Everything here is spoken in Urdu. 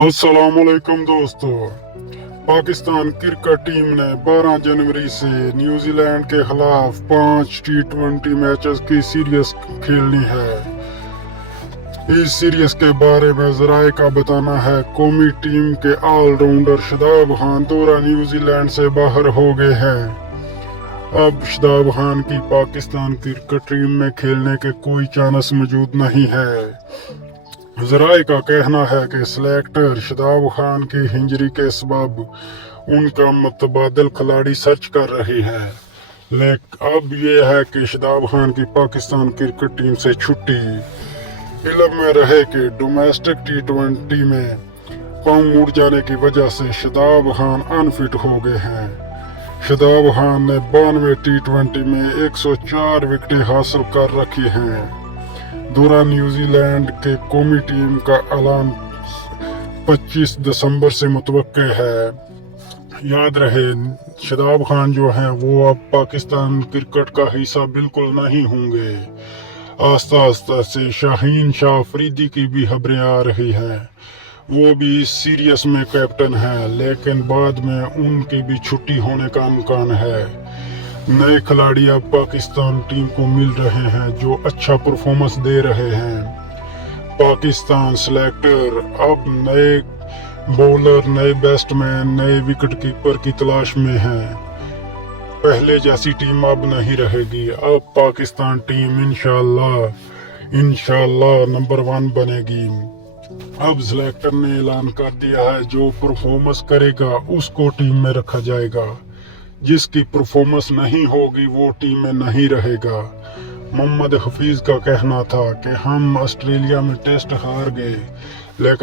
السلام علیکم دوستو، پاکستان کرکٹ ٹیم نے 12 جنوری سے نیوزی لینڈ کے خلاف 5 ٹی20 میچز کی سیریز کھیلنی ہے۔ اس سیریز کے بارے میں ذرائع کا بتانا ہے قومی ٹیم کے آل راؤنڈر شاداب خان دورہ نیوزی لینڈ سے باہر ہو گئے ہیں۔ اب شاداب خان کی پاکستان کرکٹ ٹیم میں کھیلنے کے کوئی چانس موجود نہیں ہے۔ ذرائع کا کہنا ہے کہ سلیکٹر شاداب خان کی انجری کے سبب ان کا متبادل کھلاڑی سرچ کر رہی ہے، لیکن اب یہ ہے کہ شاداب خان کی پاکستان کرکٹ ٹیم سے چھٹی۔ علم میں رہے کہ ڈومیسٹک ٹی20 میں پاؤں مڑ جانے کی وجہ سے شاداب خان انفٹ ہو گئے ہیں۔ شاداب خان نے 92 ٹی20 میں 104 وکٹیں حاصل کر رکھی ہیں۔ دورہ نیوزی لینڈ کے قومی ٹیم کا اعلان 25 دسمبر سے متوقع ہے۔ یاد رہے، شاداب خان جو ہیں وہ اب پاکستان کرکٹ کا حصہ بالکل نہیں ہوں گے۔ آہستہ آہستہ سے شاہین شاہ افریدی کی بھی خبریں آ رہی ہیں، وہ بھی اس سیریز میں کیپٹن ہیں، لیکن بعد میں ان کی بھی چھٹی ہونے کا امکان ہے۔ نئے کھلاڑی اب پاکستان ٹیم کو مل رہے ہیں جو اچھا پرفارمنس دے رہے ہیں۔ پاکستان سلیکٹر اب نئے بولر، نئے بیٹس مین، نئے وکٹ کیپر کی تلاش میں ہیں۔ پہلے جیسی ٹیم اب نہیں رہے گی۔ اب پاکستان ٹیم انشاءاللہ نمبر 1 بنے گی۔ اب سلیکٹر نے اعلان کر دیا ہے جو پرفارمنس کرے گا اس کو ٹیم میں رکھا جائے گا، جس کی پرفارمنس نہیں ہوگی وہ ٹیم میں نہیں رہے گا۔ محمد حفیظ کا کہنا تھا کہ ہم آسٹریلیا میں ٹیسٹ ہار گئے، لیکن